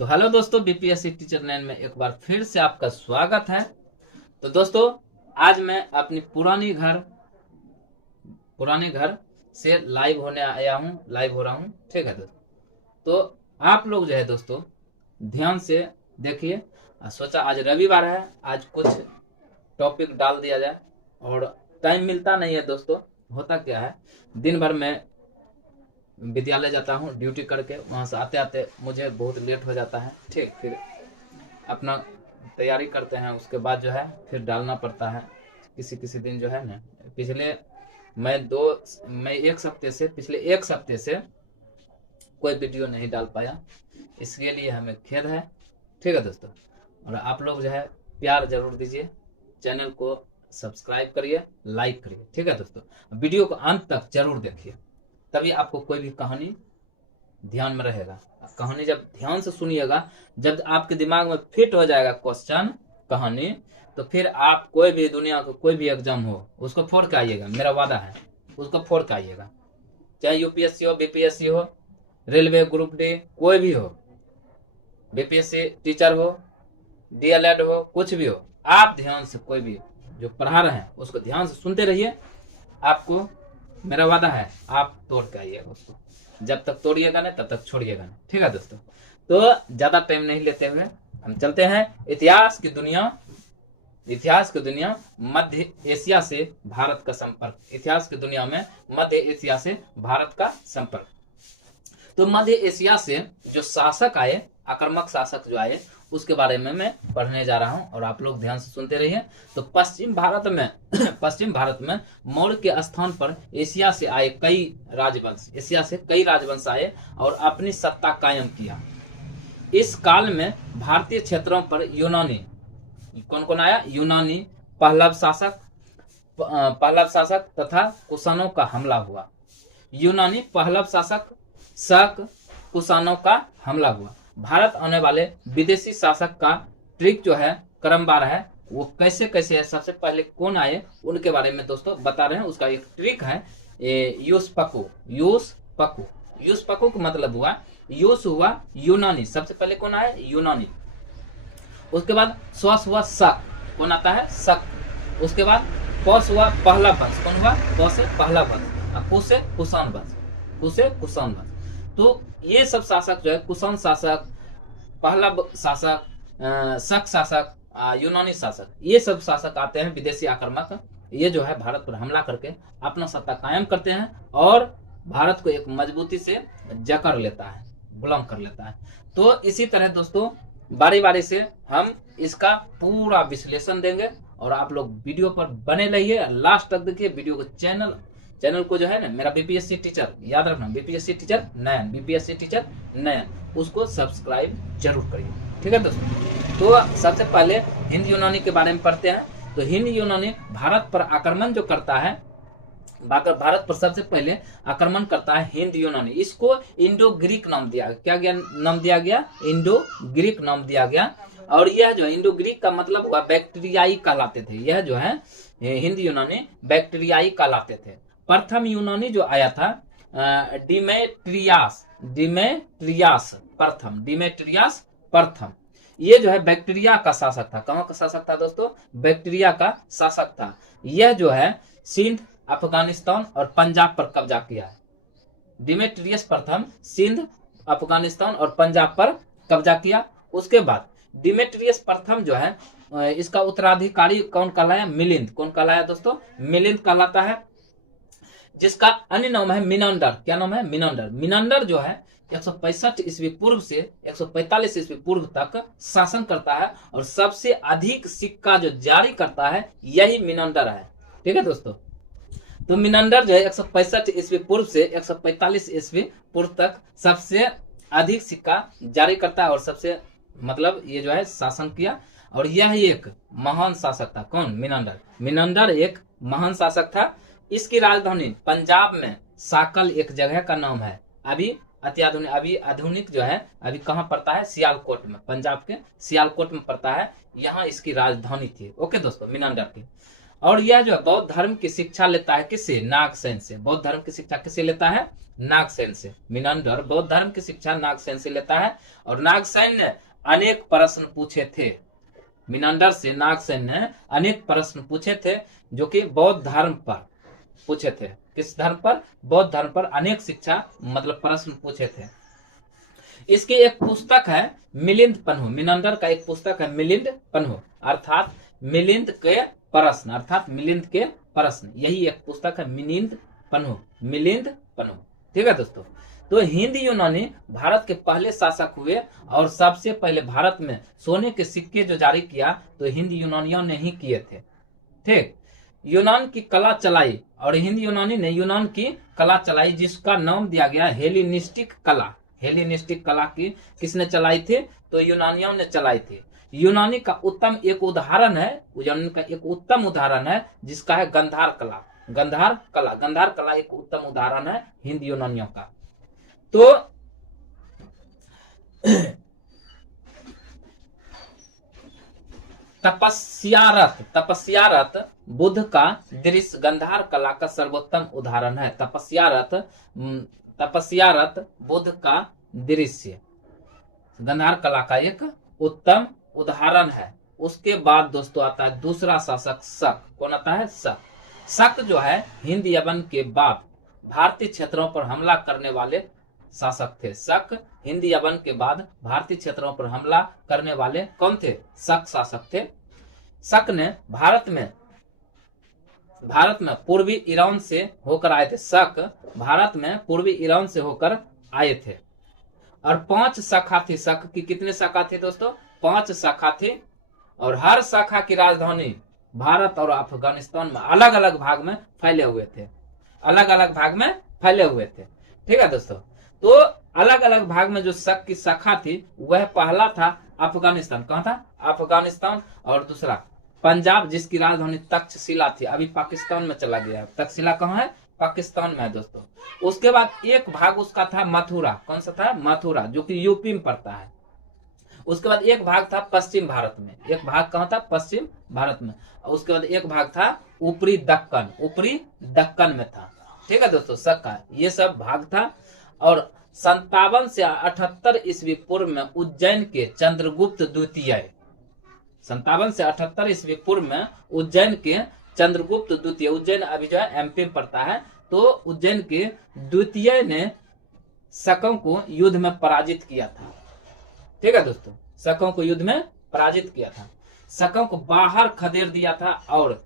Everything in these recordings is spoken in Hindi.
तो हेलो दोस्तों, बीपीएससी टीचर 9 में एक बार फिर से आपका स्वागत है। तो दोस्तों, आज मैं अपनी पुरानी घर से लाइव हो रहा हूँ। ठीक है दोस्तों, तो आप लोग जो है दोस्तों ध्यान से देखिए। सोचा आज रविवार है, आज कुछ टॉपिक डाल दिया जाए। और टाइम मिलता नहीं है दोस्तों। होता क्या है, दिन भर मैं विद्यालय जाता हूँ ड्यूटी करके, वहाँ से आते आते मुझे बहुत लेट हो जाता है। ठीक, फिर अपना तैयारी करते हैं, उसके बाद जो है फिर डालना पड़ता है। किसी किसी दिन जो है ना, पिछले मैं पिछले एक हफ्ते से कोई वीडियो नहीं डाल पाया। इसके लिए हमें खेद है। ठीक है दोस्तों, और आप लोग जो है प्यार जरूर दीजिए, चैनल को सब्सक्राइब करिए, लाइक करिए। ठीक है दोस्तों, वीडियो को अंत तक जरूर देखिए, तभी आपको कोई भी कहानी ध्यान में रहेगा। कहानी जब ध्यान से सुनिएगा, जब आपके दिमाग में फिट हो जाएगा क्वेश्चन कहानी, तो फिर आप कोई भी दुनिया का कोई भी एग्जाम हो उसको फोड़ के आइएगा। मेरा वादा है, उसको फोड़ के आइएगा। चाहे यूपीएससी हो, बीपीएससी हो, रेलवे ग्रुप डी, कोई भी हो, बीपीएससी टीचर हो, डीएलएड हो, कुछ भी हो, आप ध्यान से कोई भी जो पढ़ा रहे हैं उसको ध्यान से सुनते रहिए। आपको मेरा वादा है, आप तोड़ के आइएगा उसको। जब तक तोड़िएगा नहीं तब तक छोड़िएगा नहीं। ठीक है दोस्तों, तो ज्यादा टाइम नहीं लेते हुए हम चलते हैं इतिहास की दुनिया मध्य एशिया से भारत का संपर्क। इतिहास की दुनिया में मध्य एशिया से भारत का संपर्क। तो मध्य एशिया से जो शासक आए, आक्रामक शासक जो आए, उसके बारे में मैं पढ़ने जा रहा हूं, और आप लोग ध्यान से सुनते रहिए। तो पश्चिम भारत में मौर्य के स्थान पर एशिया से कई राजवंश आए और अपनी सत्ता कायम किया। इस काल में भारतीय क्षेत्रों पर यूनानी कौन कौन आया? यूनानी, पहलव शासक तथा कुषाणों का हमला हुआ। यूनानी, पहलव शासक, शक, कुषाणों का हमला हुआ। भारत आने वाले विदेशी शासक का ट्रिक जो है, क्रमवार है, वो कैसे कैसे है, सबसे पहले कौन आए उनके बारे में दोस्तों बता रहे हैं। उसका एक ट्रिक है, यूसपकु का मतलब हुआ यूनानी। सबसे पहले कौन आया? यूनानी। उसके बाद स्वस हुआ शक, कौन आता है? शक। उसके बाद पौष हुआ पहला वंश, कौन हुआ? पौष से पहला वंश, कु से कुषाण वंश। तो ये सब शासक जो है, कुषाण शासक, पहला शासक, शक शासक, यूनानी शासक, ये सब शासक आते हैं विदेशी आक्रामक। ये जो है भारत पर हमला करके अपना सत्ता कायम करते हैं और भारत को एक मजबूती से जकड़ लेता है, गुलाम कर लेता है। तो इसी तरह दोस्तों बारी बारी से हम इसका पूरा विश्लेषण देंगे, और आप लोग वीडियो पर बने रहिए, लास्ट तक देखिए वीडियो को। चैनल को जो है ना, मेरा बीपीएससी टीचर, याद रखना, बीपीएससी टीचर 9, उसको सब्सक्राइब जरूर करिए। ठीक है दोस्तों, तो सबसे पहले हिंद यूनानी के बारे में पढ़ते हैं। तो हिंद यूनानी भारत पर आक्रमण जो करता है, भारत पर सबसे पहले आक्रमण करता है हिंद यूनानी। इसको इंडो ग्रीक नाम दिया गया, इंडो ग्रीक नाम दिया गया। और यह जो इंडो ग्रीक का मतलब हुआ बैक्टीरियाई कहलाते थे। यह जो है हिंद यूनानी बैक्टीरियाई कहलाते थे। प्रथम यूनानी जो आया था डिमेट्रियास प्रथम, ये जो है बैक्टीरिया का शासक था। कहाँ का शासक था दोस्तों? बैक्टीरिया का शासक था। यह जो है सिंध, अफगानिस्तान और पंजाब पर कब्जा किया है। डिमेट्रियस प्रथम सिंध, अफगानिस्तान और पंजाब पर कब्जा किया। उसके बाद डिमेट्रियस प्रथम जो है, इसका उत्तराधिकारी कौन कहलाया? मिलिंद। कौन कहलाया दोस्तों? मिलिंद कहलाता है, जिसका अन्य नाम है मिनांडर। क्या नाम है? मिनांडर। मिनांडर जो है 165 ईस्वी पूर्व से 145 ईस्वी पूर्व तक शासन करता है, और सबसे अधिक सिक्का जो जारी करता है यही मिनांडर है। ठीक है दोस्तों, तो मिनांडर जो है 165 ईस्वी पूर्व से 145 ईस्वी पूर्व तक सबसे अधिक सिक्का जारी करता है, और सबसे ये जो है शासन किया। और यह एक महान शासक था। कौन? मिनांडर एक महान शासक था। इसकी राजधानी पंजाब में साकल एक जगह का नाम है। अभी आधुनिक जो है अभी कहाँ पड़ता है? सियालकोट में, पंजाब के सियालकोट में पड़ता है। यहाँ इसकी राजधानी थी। ओके दोस्तों, मिनांडर की। और यह जो है बौद्ध धर्म की शिक्षा लेता है किससे? नागसेन से। बौद्ध धर्म की शिक्षा किससे लेता है? नागसेन से। मिनंदर बौद्ध धर्म की शिक्षा नागसेन से लेता है और नागसेन ने अनेक प्रश्न पूछे थे। मिनंदर से नागसेन ने अनेक प्रश्न पूछे थे जो कि बौद्ध धर्म पर पूछे थे। किस धर्म पर? बौद्ध धर्म पर अनेक शिक्षा मतलब प्रश्न पूछे थे। इसकी एक पुस्तक है मिलिंद पन्हु। मिनंदर का एक पुस्तक है मिलिंद पन्हु अर्थात मिलिंद के प्रश्न, अर्थात मिलिंद के प्रश्न, यही एक पुस्तक है मिलिंद पन्हु, मिलिंद पन्हु। ठीक है दोस्तों। तो हिंद यूनानी भारत के पहले शासक हुए और सबसे पहले भारत में सोने के सिक्के जो जारी किया तो हिंद यूनानियों ने ही किए थे। ठीक। यूनान की कला चलाई और हिंद यूनानी ने यूनान की कला चलाई जिसका नाम दिया गया हेलेनिस्टिक कला। हेलेनिस्टिक कला की किसने चलाई थी? तो यूनानियों ने चलाई थी। यूनानी का उत्तम एक उदाहरण है, यूनानी का एक उत्तम उदाहरण है जिसका है गंधार कला। गंधार कला, गंधार कला एक उत्तम उदाहरण है हिंद यूनानियों का। तो तपस्यारत बुद्ध का दृश्य गंधार कला का सर्वोत्तम उदाहरण है। तपस्यारत बुद्ध का दृश्य गंधार कला का एक उत्तम उदाहरण है। उसके बाद दोस्तों आता है दूसरा शासक शक। कौन आता है? शक। शक जो है हिंद यवन के बाद भारतीय क्षेत्रों पर हमला करने वाले शासक थे। शक हिंद यवन के बाद भारतीय क्षेत्रों पर हमला करने वाले कौन थे? शक शासक थे। शक ने भारत में पूर्वी ईरान से होकर आए थे। शक भारत में पूर्वी ईरान से होकर आए थे और 5 शाखा थी। शक की कितने शाखा थी दोस्तों? 5 शाखा थी और हर शाखा की राजधानी भारत और अफगानिस्तान में अलग अलग भाग में फैले हुए थे। अलग अलग भाग में फैले हुए थे। ठीक है दोस्तों। तो अलग अलग भाग में जो शक की शाखा थी वह पहला था अफगानिस्तान। कहाँ था? अफगानिस्तान। और दूसरा पंजाब जिसकी राजधानी तक्षशिला थी, अभी पाकिस्तान में चला गया। तक्षशिला कहाँ है? पाकिस्तान में है दोस्तों। उसके बाद एक भाग उसका था मथुरा। कौन सा था? मथुरा, जो कि यूपी में पड़ता है। उसके बाद एक भाग था पश्चिम भारत में। एक भाग कहाँ था? पश्चिम भारत में। और उसके बाद एक भाग था ऊपरी दक्कन। ऊपरी दक्कन में था। ठीक है दोस्तों। शक का ये सब भाग था। और 57 से 78 ईस्वी पूर्व में उज्जैन के चंद्रगुप्त द्वितीय, 57 से 78 ईस्वी पूर्व में उज्जैन के चंद्रगुप्त द्वितीय, उज्जैन अभी जो है एमपी में पड़ता है, तो उज्जैन के द्वितीय ने शकों को युद्ध में पराजित किया था। ठीक है दोस्तों। शकों को युद्ध में पराजित किया था। शकों को बाहर खदेड़ दिया था और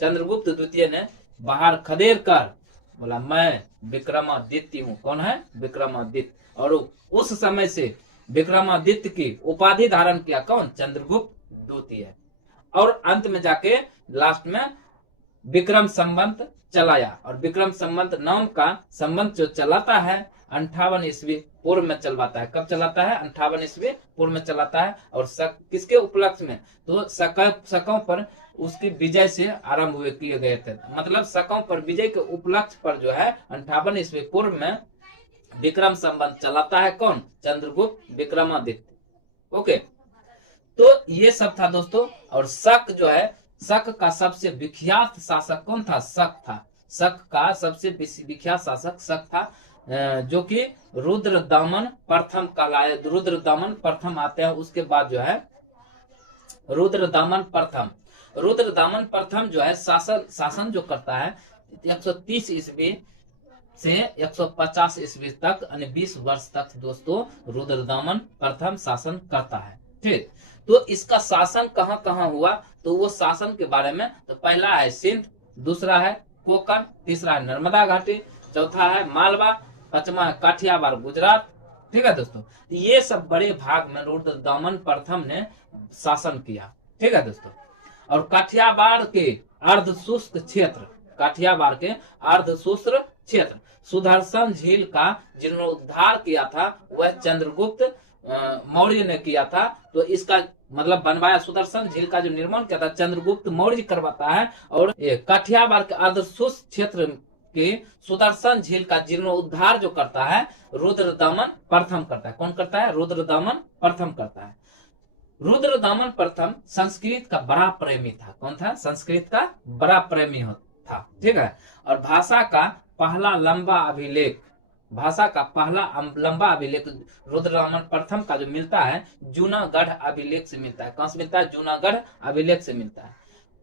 चंद्रगुप्त द्वितीय ने बाहर खदेड़ कर बोला मैं विक्रमादित्य हूँ। कौन है? विक्रमादित्य। और उस समय से विक्रमादित्य की उपाधि धारण किया कौन? चंद्रगुप्त द्वितीय। और अंत में जाके लास्ट में विक्रम संवत चलाया। और विक्रम संवत नाम का संवत जो चलाता है 58 ईस्वी पूर्व में चलवाता है। कब चलाता है? 58 ईस्वी पूर्व में चलाता है। और किसके उपलक्ष्य में? तो शकों पर उसकी विजय से आरंभ हुए किए गए थे। मतलब शकों पर विजय के उपलक्ष्य पर जो है 58 ईस्वी पूर्व में विक्रम संवत चलाता है कौन? चंद्रगुप्त विक्रमादित्य। ओके। तो ये सब था दोस्तों। और शक जो है, शक का सबसे विख्यात शासक कौन था? शक था। शक का सबसे विख्यात शासक शक था, जो कि रुद्रदमन प्रथम कहलाए। रुद्रदमन प्रथम आते हैं। उसके बाद जो है रुद्रदमन प्रथम, रुद्रदमन प्रथम जो है शासन जो करता है 130 ईस्वी से 150 ईस्वी तक, यानी 20 वर्ष तक दोस्तों रुद्रदमन प्रथम शासन करता है। ठीक। तो इसका शासन कहाँ कहाँ हुआ तो वो शासन के बारे में, तो पहला है सिंध, दूसरा है कोकण, तीसरा है नर्मदा घाटी, चौथा है मालवा, पांचवा है काठियावाड़ गुजरात। ठीक है दोस्तों। ये सब बड़े भाग में रुद्रदमन प्रथम ने शासन किया। ठीक है दोस्तों। और काठियावाड़ के अर्धशुष्क क्षेत्र, काठियावाड़ के अर्धशुष्क क्षेत्र सुदर्शन झील का जीर्णोद्धार किया था वह चंद्रगुप्त मौर्य ने किया था। तो इसका मतलब बनवाया, सुदर्शन झील का जो निर्माण किया था चंद्रगुप्त मौर्य करवाता है। और काठियावाड़ के अर्धशुष्क क्षेत्र के सुदर्शन झील का जीर्णोद्धार जो करता है रुद्रदमन प्रथम करता है। कौन करता है? रुद्रदमन प्रथम करता है। रुद्रदमन प्रथम संस्कृत का बड़ा प्रेमी था। कौन था? संस्कृत का बड़ा प्रेमी था, ठीक है। और भाषा का पहला लंबा अभिलेख, भाषा का पहला लंबा अभिलेख रुद्रदमन प्रथम का जो मिलता है जूनागढ़ अभिलेख से मिलता है। कहां से मिलता है? जूनागढ़ अभिलेख से मिलता है।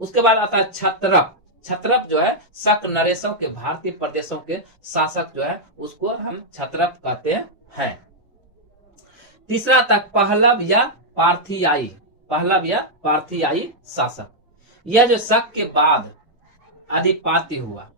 उसके बाद आता है क्षत्रप। क्षत्रप जो है शक नरेशों के भारतीय प्रदेशों के शासक जो है उसको हम क्षत्रप कहते हैं। तीसरा था पहलव या पार्थियाई, पहलव या पार्थियाई शासक। यह जो शक के बाद आधिपत्य हुआ,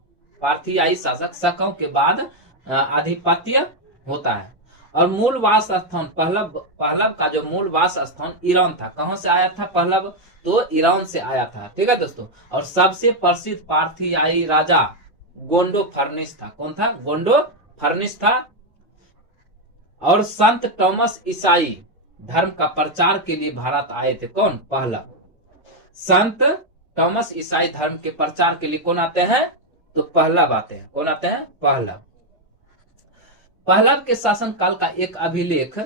पार्थियाई शासक शकों के बाद आधिपत्य होता है। और मूल वास स्थान पहलव का जो मूल वास स्थान ईरान था। कहां से आया था पहलव? तो ईरान से आया था, ठीक है दोस्तों। और सबसे प्रसिद्ध पार्थियाई राजा गोंडो फर्निस था। कौन था? गोंडो फर्निस था। और संत थॉमस ईसाई धर्म का प्रचार के लिए भारत आए थे। कौन? पहलव। संत थॉमस ईसाई धर्म के प्रचार के लिए कौन आते हैं? तो पहलव आते हैं। कौन आते हैं? पहलव। पहलव के शासन काल का एक अभिलेख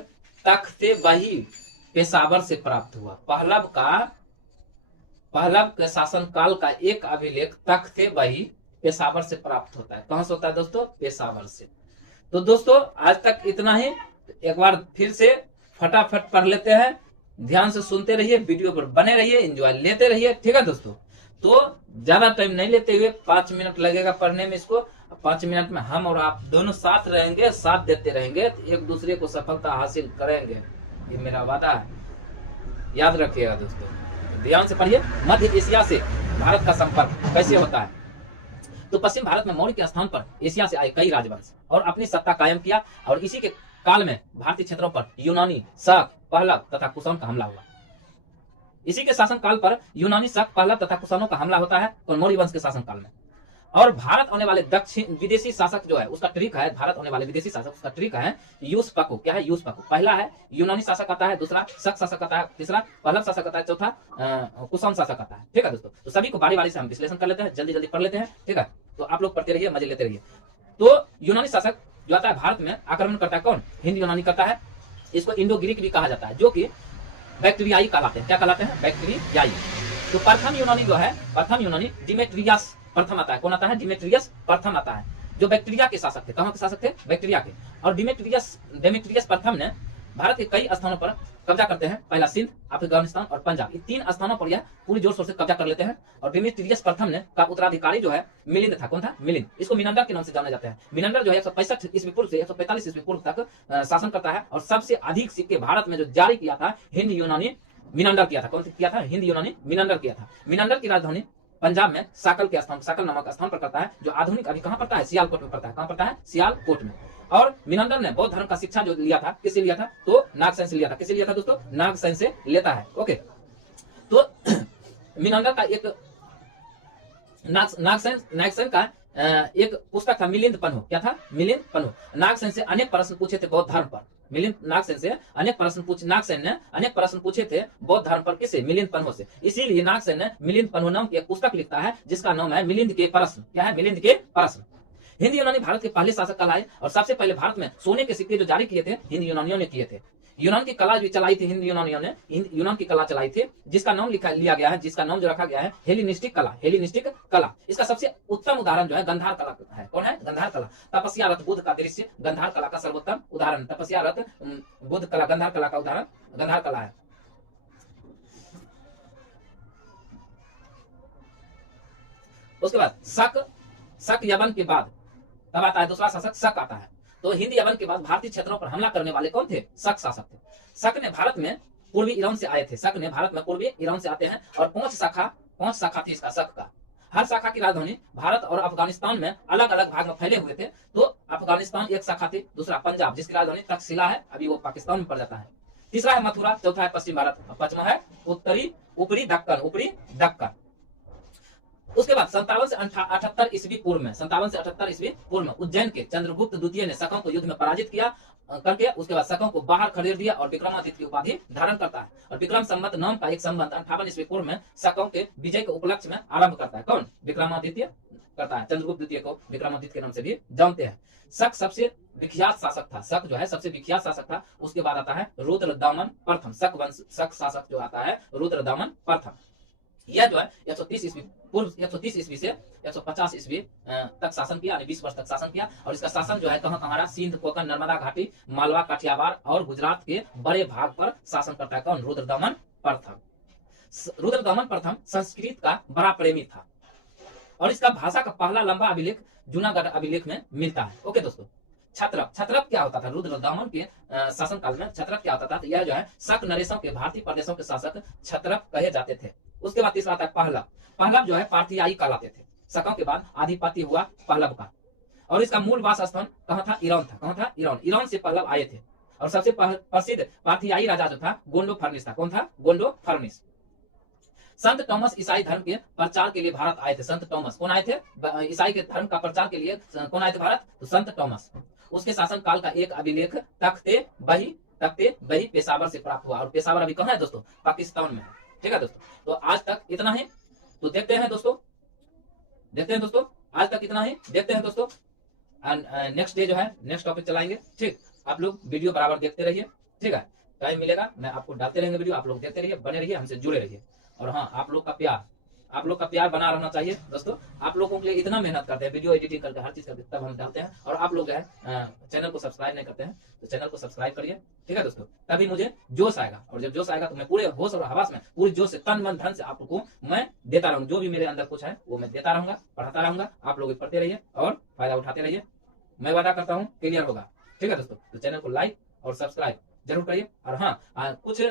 तख्ते बही पेशावर से प्राप्त हुआ। पहलव के शासन काल का एक अभिलेख तख्ते बही पेशावर से प्राप्त होता है। कहां से होता है दोस्तों? पेशावर से। तो दोस्तों आज तक इतना ही। एक बार फिर से फटाफट पढ़ लेते हैं। ध्यान से सुनते रहिए, वीडियो पर बने रहिए, एंजॉय लेते रहिए, ठीक है दोस्तों। तो ज्यादा टाइम नहीं लेते हुए 5 मिनट लगेगा पढ़ने में इसको। 5 मिनट में हम और आप दोनों साथ रहेंगे, साथ देते रहेंगे, तो एक दूसरे को सफलता हासिल करेंगे, ये मेरा वादा है। याद रखिएगा दोस्तों, ध्यान से पढ़िए। मध्य एशिया से भारत का संपर्क कैसे होता है? तो पश्चिम भारत में मौर्य के स्थान पर एशिया से आए कई राजवंश और अपनी सत्ता कायम किया। और इसी के काल में भारतीय क्षेत्रों पर यूनानी, शक, पहलव तथा कुषाण का हमला हुआ। इसी के शासन काल पर यूनानी, शक, पहलव तथा कुषाणों का हमला होता है और मौर्य वंश के शासन काल में। और भारत आने वाले दक्षिण विदेशी शासक जो है उसका ट्रिक है, भारत आने वाले विदेशी शासक उसका ट्रिक है यूसपको। क्या है? यूसपको। पहला है यूनानी शासक आता है, दूसरा शक शासक आता है, तीसरा पहलव शासक आता है, चौथा कुषाण शासक आता है, ठीक है दोस्तों। तो सभी को बारी बारी से हम विश्लेषण कर लेते हैं, जल्दी जल्दी पढ़ लेते हैं, ठीक है। तो आप लोग पढ़ते रहिए, मजे लेते रहिए। तो यूनानी शासक जो आता है भारत में आक्रमण करता है। कौन? हिंद यूनानी करता है। इसको इंडो ग्रीक भी कहा जाता है, जो कि बैक्टीरियाई कहलाते हैं। क्या कहलाते हैं? बैक्टीरियाई। तो प्रथम यूनानी जो है, प्रथम यूनानी डिमेट्रियस प्रथम आता है। कौन आता है? डिमेट्रियस प्रथम आता है, जो बैक्टीरिया के शासक थे। कहां के शासक थे? बैक्टीरिया के। और डिमेट्रियस प्रथम ने भारत के कई स्थानों पर कब्जा करते हैं। पहला सिंध, अफगानिस्तान और पंजाब, ये 3 स्थानों पर यह पूरी जोर शोर से कब्जा कर लेते हैं। और डिमेट्रियस प्रथम ने का उत्तराधिकारी जो है मिलिंद था। कौन था? मिलिंद। इसको मिनंडर के नाम से जाना जाता है। मिनंडर जो है 165 ईस्वी पूर्व से 145 ईस्वी पूर्व तक शासन करता है। और सबसे अधिक सिक्के भारत में जो जारी किया था हिंद यूनानी मिनंडर किया था। कौन किया था? हिंद यूनानी मिनंडर किया था। मिनंडर की राजधानी पंजाब में साकल के स्थान, साकल नामक स्थान पर करता है, जो आधुनिक अभी कहां पड़ता है? सियालकोट में पड़ता है। कहां पड़ता है? सियालकोट में। और मिनंडर ने बौद्ध धर्म का शिक्षा जो लिया था, किससे लिया था? तो नागसेन से लिया था। किससे लिया था दोस्तों? नागसेन से लेता है, ओके। तो मिनंडर का एक नागसेन का एक पुस्तक था मिलिंद पन्हो। क्या था? मिलिंद पन्हो। नागसेन से अनेक प्रश्न पूछे थे बौद्ध धर्म पर। नागसेन ने अनेक प्रश्न पूछे थे बौद्ध धर्म पर। किसे? मिलिंद पन्हो से। इसीलिए नागसेन ने मिलिंद पन्हो नाम की एक पुस्तक लिखता है जिसका नाम है मिलिंद के प्रश्न। क्या है? मिलिंद के प्रश्न। हिंद यूनानी भारत के पहले शासक कहलाए और सबसे पहले भारत में सोने के सिक्के जो जारी किए थे हिंद यूनानियों ने किए थे। यूनान की कला भी चलाई थी हिंद यूनानियों ने, यूनान की कला चलाई थी, जिसका नाम लिया गया है, जिसका नाम जो रखा गया है हेलिनिस्टिक कला। हेलिनिस्टिक कला। इसका सबसे उत्तम उदाहरण जो है गंधार कला है। कौन है? गंधार कला। तपस्यारत बुद्ध का दृश्य गंधार कला का सर्वोत्तम उदाहरण। तपस्यारत बुद्ध कला, गंधार कला का उदाहरण गंधार कला है। उसके बाद शक यवन के बाद तब आता है दूसरा शासक शक आता है। तो हिंद यवन के बाद भारतीय क्षेत्रों पर हमला करने वाले कौन थे? शक शासक थे। शक ने भारत में पूर्वी ईरान से आए थे। शक ने भारत में पूर्वी ईरान से आते हैं और 5 शाखा थी इसका, शक का। हर शाखा की राजधानी भारत और अफगानिस्तान में अलग अलग भाग में फैले हुए थे। तो अफगानिस्तान एक शाखा थी, दूसरा पंजाब जिसकी राजधानी तक्षशिला है, अभी वो पाकिस्तान में पड़ जाता है। तीसरा है मथुरा, चौथा है पश्चिम भारत, पांचवा है ऊपरी दक्कन। उसके बाद 57 से 78 ईस्वी पूर्व में, 57 से 78 ईस्वी पूर्व में उज्जैन के चंद्रगुप्त द्वितीय ने शकों को युद्ध में पराजित किया करके उसके बाद शकों को बाहर खदेड़ दिया और विक्रमादित्य की उपाधि धारण करता है। और विक्रम संवत नाम का एक संबंध 58 ईस्वी पूर्व में शकों के विजय के उपलक्ष्य में आरंभ करता है। कौन? विक्रमादित्य करता है। चंद्रगुप्त द्वितीय को विक्रमादित्य के नाम से भी जानते हैं। शक सबसे विख्यात शासक था। शक जो है सबसे विख्यात शासक था। उसके बाद आता है रुद्रदमन प्रथम। शक वंश शक शासक जो आता है रुद्रदमन प्रथम। यह जो है 130 ईस्वी पूर्व 130 ईस्वी से 150 ईस्वी तक शासन किया, यानी 20 वर्ष तक शासन किया। और इसका शासन जो है कहाँ कहाँ रहा? सिंध, कोकण, नर्मदा घाटी, मालवा, काठियावाड़ और गुजरात के बड़े भाग पर शासन करता है। कौन? रुद्रदमन प्रथम। रुद्रदमन प्रथम संस्कृत का बड़ा प्रेमी था और इसका भाषा का पहला लंबा अभिलेख जूनागढ़ अभिलेख में मिलता है। ओके दोस्तों, छत्रप। छत्रप क्या होता था? रुद्रदमन के शासन काल में छत्रप क्या होता था? तो यह जो है शक नरेशों के भारतीय प्रदेशों के शासक छत्रप कहे जाते थे। उसके बाद तीसरा आता है पहलव। पहलव जो है पार्थियाई कहलाते थे। शकों के बाद आधिपत्य हुआ पहलव का और इसका मूल वास स्थान कहाँ था? ईरान था। कहाँ था? ईरान। ईरान से पहलव आए थे और सबसे प्रसिद्ध पार्थियाई राजा जो था गोंडो फर्निस था। कौन था? गोंडो फर्निस। संत टॉमस ईसाई धर्म के प्रचार के लिए भारत आए थे। संत टॉमस कौन आए थे? ईसाई के धर्म का प्रचार के लिए कौन आए थे भारत? तो संत टॉमस। उसके शासन काल का एक अभिलेख तख्ते बही पेशावर से प्राप्त हुआ और पेशावर अभी कहाँ है दोस्तों? पाकिस्तान में। ठीक है दोस्तों, तो आज तक इतना ही। तो देखते हैं दोस्तों आज तक इतना ही। देखते हैं दोस्तों नेक्स्ट डे जो है नेक्स्ट टॉपिक चलाएंगे। ठीक, आप लोग वीडियो बराबर देखते रहिए। ठीक है, टाइम मिलेगा मैं आपको डालते रहेंगे वीडियो, आप लोग देखते रहिए, बने रहिए, हमसे जुड़े रहिए। और हाँ, आप लोग का प्यार बना रहना चाहिए दोस्तों। आप लोगों के लिए इतना मेहनत करते हैं, वीडियो एडिटिंग करके हर चीज करके तब हम डालते हैं। और आप लोग जो है चैनल को सब्सक्राइब नहीं करते हैं तो चैनल को सब्सक्राइब करिए। ठीक है दोस्तों, तभी मुझे जोश आएगा और जब जोश आएगा तो मैं पूरे होश और हवास में पूरी जोश से तन मन धन से आपको मैं देता रहूंगा। जो भी मेरे अंदर कुछ है वो मैं देता रहूंगा, पढ़ाता रहूंगा। आप लोग पढ़ते रहिए और फायदा उठाते रहिए। मैं वादा करता हूँ क्लियर होगा। ठीक है दोस्तों, तो चैनल को लाइक और सब्सक्राइब जरूर करिए। और हाँ, कुछ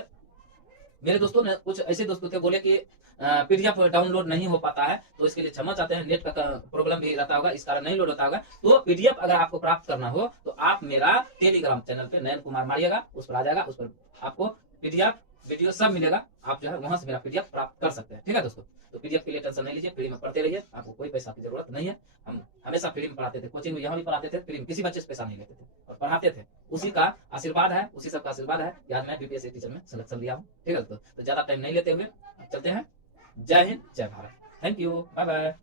मेरे दोस्तों ने कुछ ऐसे दोस्तों थे बोले कि पीडीएफ डाउनलोड नहीं हो पाता है, तो इसके लिए क्षमा चाहते हैं। नेट का प्रॉब्लम भी रहता होगा, इस कारण नहीं लोड होता होगा। तो पीडीएफ अगर आपको प्राप्त करना हो तो आप मेरा टेलीग्राम चैनल पे नयन कुमार मारिएगा, उस पर आ जाएगा। उस पर आपको पीडीएफ वीडियो सब मिलेगा। आप जो है वहां से मेरा पीडीएफ प्राप्त कर सकते हैं। ठीक है दोस्तों, तो पीडीएफ के लिए टेंशन नहीं लीजिए, फ्री में पढ़ते रहिए, आपको कोई पैसा की जरूरत नहीं है। हम हमेशा फ्री में पढ़ाते थे, कोचिंग में यहाँ भी पढ़ाते थे फ्री में, किसी बच्चे से पैसा नहीं लेते थे और पढ़ाते थे। उसी का आशीर्वाद है, उसी सबका आशीर्वाद है कि आज मैं बीपीएससी टीचर में सिलेक्शन लिया हूँ। ठीक है दोस्तों, तो ज्यादा टाइम नहीं लेते हुए चलते हैं। जय हिंद, जय Bharat. Thank you, bye bye.